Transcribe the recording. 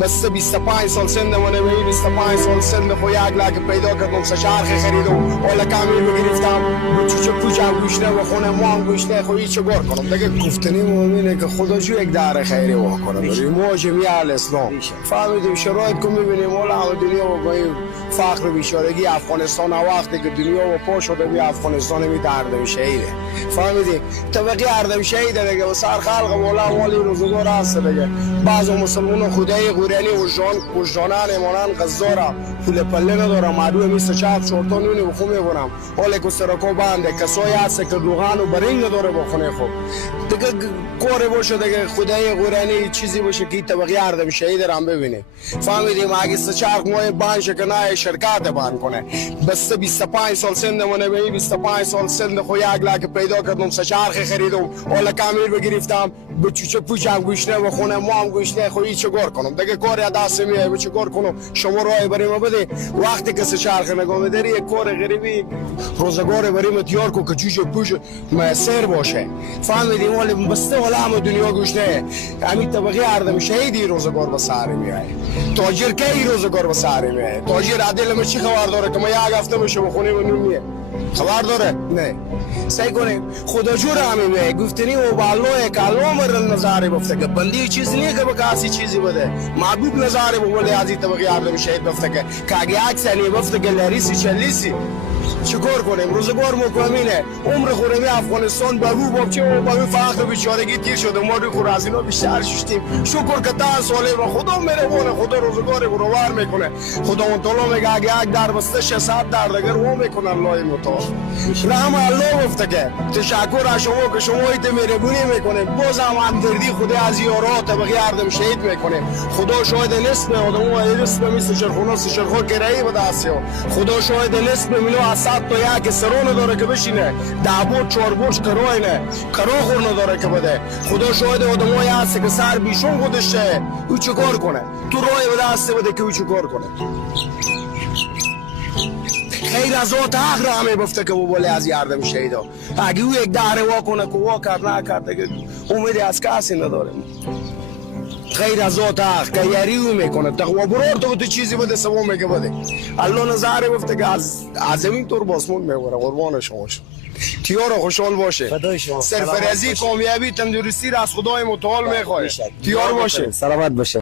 بس 25 سال سن منه به 25 سال سن خو یک لک پیدا کردم سشارخ خریدم ولا کامیل گرفتم چوچه پوچم گوشته و خونه ما هم گوشته خو هیچ کار کنم دیگه گفتنی مؤمنه که خدا جو یک داره خیری واکنه بریم ما جمعیت الاسلام فهمیدیم شرایط کو میبینیم ولا دنیا با فقر بیچارگی افغانستان وقتی که دنیا و پا شده بی افغانستان می اردم شهیده فهمیدی طبقی اردم شهیده دیگه و سر خلق مولا والی روزگار هست دیگه بعض مسلمان خدای قرآنی وجدانان ایمانان قزدارا پول پله نداره معدوه میسته چهت شورتان نونی و خو میبونم حالی که سرکو بنده کسایی هست که روغان و برنگ نداره بخونه خوب دیگه کاره باشه دیگه خدای قرآنی چیزی باشه که طبقی اردم شهیده رو هم ببینی فهمیدیم اگه سچرخ ماه بانشه که نه شرکت بان کنه بس 25 سال سن منه به 25 سال سن خو یک لک پیدا کردم سچرخ خریدم ولا کامیل بگرفتم به چوچه پوچم گوشته و خونه ما هم گوشته خو هیچ کار کنم دیگه کار دست میای به چه کار کنم شما راه بریم بده وقتی که سچرخ نگاه میداری یک کار غریبی روزگار بریم تیار کو که چوچه پوچ میسر باشه فهمیدیم ولی بسته ولا هم دنیا گوشته همین طبقه اردم شهیدی روزگار به سر میای تاجر کی روزگار به سر میای تاجر عادل ما چی خبر داره که ما یک هفته بشه بخونیم و نمیه خبر داره نه سعی کنیم خدا جور همین گفتنی و بالله کالو مر نظاره بفته که بندی چیز نیه که بکاسی چیزی بده محبوب نظاره بوله ازی طبقه اردم شهید بفته که کاگی یک ثانیه بفته که لریسی چلیسی چیکار کنیم روزگار مکمله عمر خورمی افغانستان بگو بچه و بگو فقر بیچارگی تیر شده ما رو خور از اینا بیشتر شدیم شکر که تا ساله و خدا مهربونه خدا روزگار برابر میکنه خدا متعال میگه اگه یک در بسته 600 در دیگر و میکنه الله متعال رحم الله گفته که تشکر از شما که شما ایت مهربونی میکنه بازم همدردی خدا از یارا طبقه اردم شهید میکنه خدا شاهد نصف آدمو نصف مثل شرخونا شرخو کرایی به دستیا خدا شاهد نصف منو صد تا یک سرون داره که بشینه ده بود چهار بوش کرای نه کرا خور نداره که بده خدا شاهد آدمایی هست که سر بیشون خودشه او چه کار کنه تو رای به دست بده که او چه کار کنه خیر از ذات حق را همه بفته که بوله از اردم شهیدا اگه او یک داره وا کنه که وا کرد نکرد که امیدی از کسی نداره خیر از ذات حق که یریو میکنه تقوا برار تو چیزی بده سوم میگه بده الله نظاره گفته که از زمین تو باسمون میبره قربان شما تیار خوشحال باشه سرفرازی کامیابی تندرستی را از خدای متعال میخواه تیار باشه سلامت باشه